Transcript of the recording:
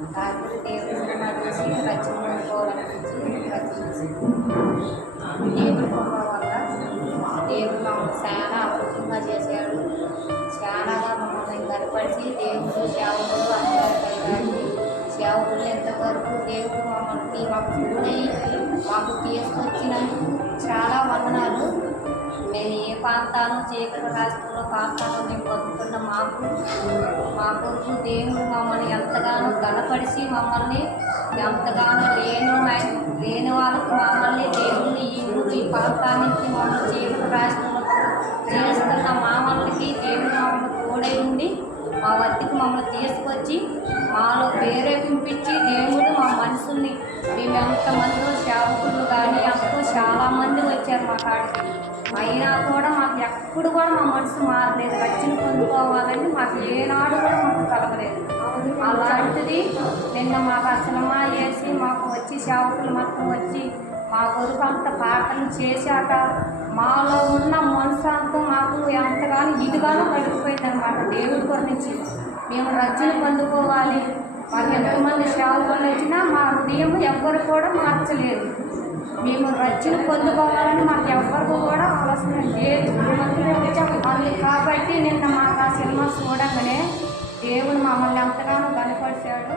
రాత్రి దేవుడి సినిమా చూసి రచ్చన పొందుకోవాలనిపించి రచ్చన దేవుడి కృప వల్ల దేవుడు మమ్మల్ని చాలా అద్భుతంగా చేశాడు. చాలాగా మమ్మల్ని కనపరిచి దేవుడు సేవకులు అందరూ కలిగాడు. సేవకులు ఎంతవరకు దేవుడు మమ్మల్ని మాకు చూడై మాకు తీసుకొచ్చినందుకు చాలా వందనాలు. మేము ఏ ప్రాంతాలు చీకటి రాష్ట్రంలో ప్రాంతాలు మేము బతుకున్న మా కొరకు దేవుడు మమ్మల్ని ఎంతగానో గణపరిచి మమ్మల్ని ఎంతగానో లేని వాళ్ళకు మమ్మల్ని దేవుడిని ఈ ఊరు ఈ ప్రాంతాల నుంచి మమ్మల్ని చీకటి రాష్ట్రంలో జీవిస్తున్న మామూలకి దేవుడు మమ్మల్ని తోడై ఉండి మా వద్దకు మమ్మల్ని తీసుకొచ్చి మాలో ప్రేరేపించి దేవుడు మా మనసుల్ని మేము ఎంతమంది సేవకులు కానీ ఎంతో చాలామంది వచ్చారు మా కాడికి. అయినా కూడా మాకు ఎప్పుడు కూడా మా మనసు మారలేదు. రక్షణ పొందుకోవాలని మాకు ఏనాడు కూడా మాకు కలగలేదు. అలాంటిది నిన్న మాకు అసలమా వేసి మాకు వచ్చి సేవకులు మొత్తం వచ్చి మా కొరకు అంత ప్రార్థన చేశాక మాలో ఉన్న మనసు అంతా మాకు ఎంతగానో ఇదిగానో కలిగిపోయిందనమాట. దేవుడి గురించి మేము రక్షణ పొందుకోవాలి. మాకు ఎంతమంది సేవకులు వచ్చినా మా హృదయం ఎవ్వరు కూడా మార్చలేదు. మేము రక్షణ పొందుకోవాలని మాకు ఎవ్వరికి కూడా ఆలోచన లేదు. అందుకు కాబట్టి నిన్న మాకు ఆ సినిమా చూడగానే దేవుడు మమ్మల్ని ఎంతగానో కనపరిచాడు.